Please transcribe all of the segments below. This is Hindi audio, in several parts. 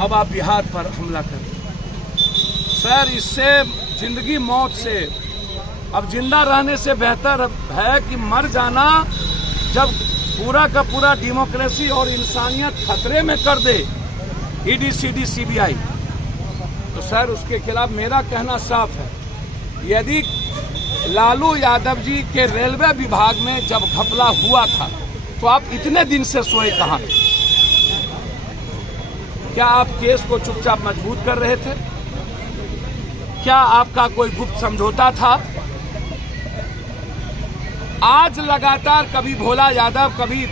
अब आप बिहार पर हमला कर रहे हैं। सर, इससे जिंदगी मौत से, अब जिंदा रहने से बेहतर है कि मर जाना। जब पूरा का पूरा डेमोक्रेसी और इंसानियत खतरे में कर दे ईडी, सीडी, सीबीआई, तो सर उसके खिलाफ मेरा कहना साफ है। यदि लालू यादव जी के रेलवे विभाग में जब घपला हुआ था तो आप इतने दिन से सोए कहां थे? क्या आप केस को चुपचाप मजबूत कर रहे थे? क्या आपका कोई गुप्त समझौता था? आज लगातार कभी भोला यादव, कभी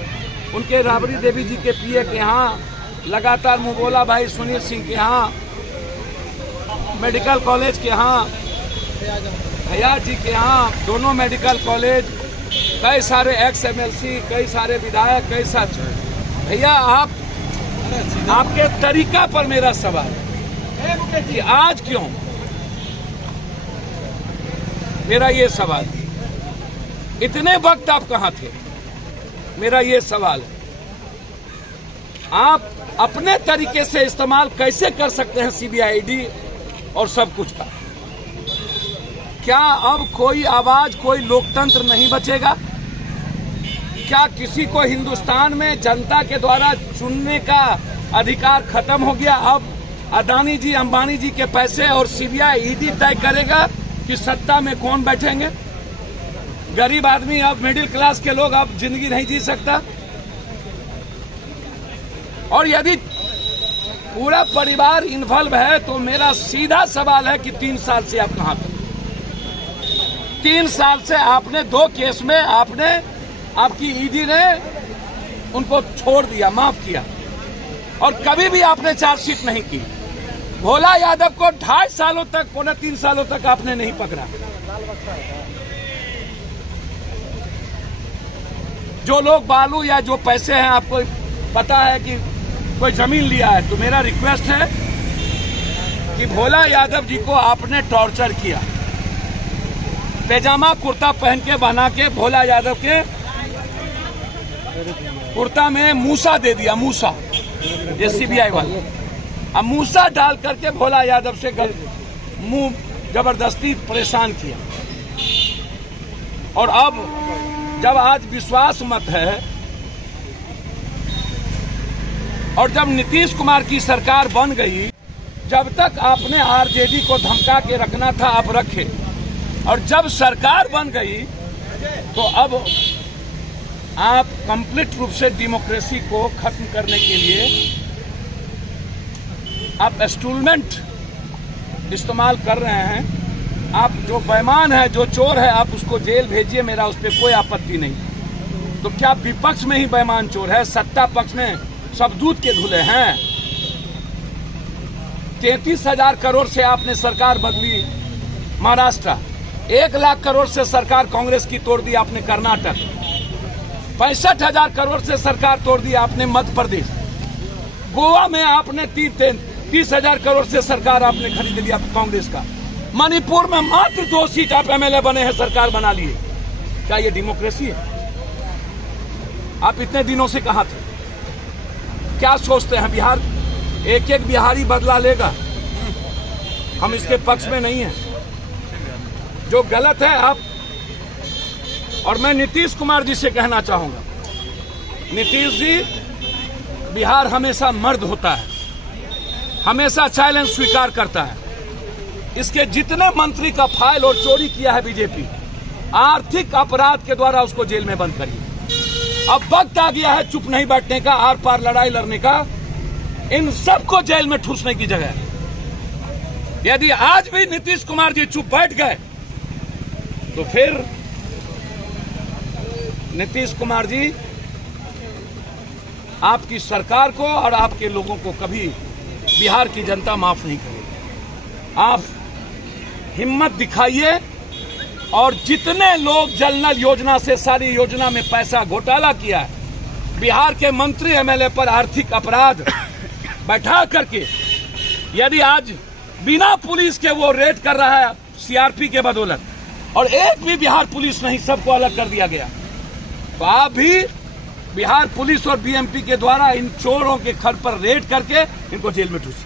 उनके राबड़ी देवी जी के पीए के यहाँ, लगातार मुबोला भाई सुनील सिंह के यहाँ, मेडिकल कॉलेज के यहाँ, भैया जी के यहाँ, दोनों मेडिकल कॉलेज, कई सारे एक्स एमएलसी, कई सारे विधायक, कई सारे भैया, आपके तरीका पर मेरा सवाल है कि आज क्यों? मेरा ये सवाल, इतने वक्त आप कहां थे? मेरा ये सवाल है। आप अपने तरीके से इस्तेमाल कैसे कर सकते हैं सीबीआई और सब कुछ का? क्या अब कोई आवाज, कोई लोकतंत्र नहीं बचेगा? क्या किसी को हिंदुस्तान में जनता के द्वारा चुनने का अधिकार खत्म हो गया? अब अदानी जी, अंबानी जी के पैसे और सीबीआई, ईडी तय करेगा कि सत्ता में कौन बैठेंगे? गरीब आदमी, अब मिडिल क्लास के लोग अब जिंदगी नहीं जी सकता। और यदि पूरा परिवार इन्वॉल्व है तो मेरा सीधा सवाल है कि 3 साल से आप कहां थे? 3 साल से आपने 2 केस में आपकी ईडी ने उनको छोड़ दिया, माफ किया, और कभी भी आपने चार्जशीट नहीं की। भोला यादव को 2.5 सालों तक, 3 सालों तक आपने नहीं पकड़ा। जो लोग बालू या जो पैसे हैं, आपको पता है कि कोई जमीन लिया है, तो मेरा रिक्वेस्ट है कि भोला यादव जी को आपने टॉर्चर किया, पैजामा कुर्ता पहन के बना के भोला यादव के कुर्ता में मूसा दे दिया, मूसा, ये सीबीआई वाले, अब मूसा डाल करके भोला यादव से मुंह जबरदस्ती परेशान किया। और अब जब आज विश्वास मत है और जब नीतीश कुमार की सरकार बन गई, जब तक आपने आरजेडी को धमका के रखना था आप रखे, और जब सरकार बन गई तो अब आप कंप्लीट रूप से डेमोक्रेसी को खत्म करने के लिए आप इंस्ट्रूमेंट इस्तेमाल कर रहे हैं। आप जो बेईमान है, जो चोर है, आप उसको जेल भेजिए, मेरा उस पर कोई आपत्ति नहीं। तो क्या विपक्ष में ही बेईमान चोर है? सत्ता पक्ष में सब दूध के धुले हैं। 33,000 करोड़ से आपने सरकार बदली महाराष्ट्र, 1 लाख करोड़ से सरकार कांग्रेस की तोड़ दी आपने कर्नाटक, 65,000 करोड़ से सरकार तोड़ दी आपने मध्य प्रदेश, गोवा में आपने 30,000 करोड़ से सरकार आपने खरीद लिया कांग्रेस का, मणिपुर में मात्र 2 सीट आप एमएलए बने हैं, सरकार बना लिए। क्या ये डेमोक्रेसी है? आप इतने दिनों से कहां थे? क्या सोचते हैं बिहार एक बिहारी बदला लेगा? हम इसके पक्ष में नहीं हैं। जो गलत है आप, और मैं नीतीश कुमार जी से कहना चाहूंगा, नीतीश जी, बिहार हमेशा मर्द होता है, हमेशा चैलेंज स्वीकार करता है। इसके जितने मंत्री का फाइल और चोरी किया है बीजेपी, आर्थिक अपराध के द्वारा उसको जेल में बंद करिए। अब वक्त आ गया है चुप नहीं बैठने का, आर पार लड़ाई लड़ने का। इन सबको जेल में ठूसने की जगह, यदि आज भी नीतीश कुमार जी चुप बैठ गए तो फिर नीतीश कुमार जी आपकी सरकार को और आपके लोगों को कभी बिहार की जनता माफ नहीं करेगी। आप हिम्मत दिखाइए, और जितने लोग जल नल योजना से सारी योजना में पैसा घोटाला किया है, बिहार के मंत्री एमएलए पर आर्थिक अपराध बैठा करके, यदि आज बिना पुलिस के वो रेड कर रहा है सीआरपी के बदौलत, और एक भी बिहार पुलिस नहीं, सबको अलग कर दिया गया, तो आप भी बिहार पुलिस और बीएमपी के द्वारा इन चोरों के घर पर रेड करके इनको जेल में ठूसी।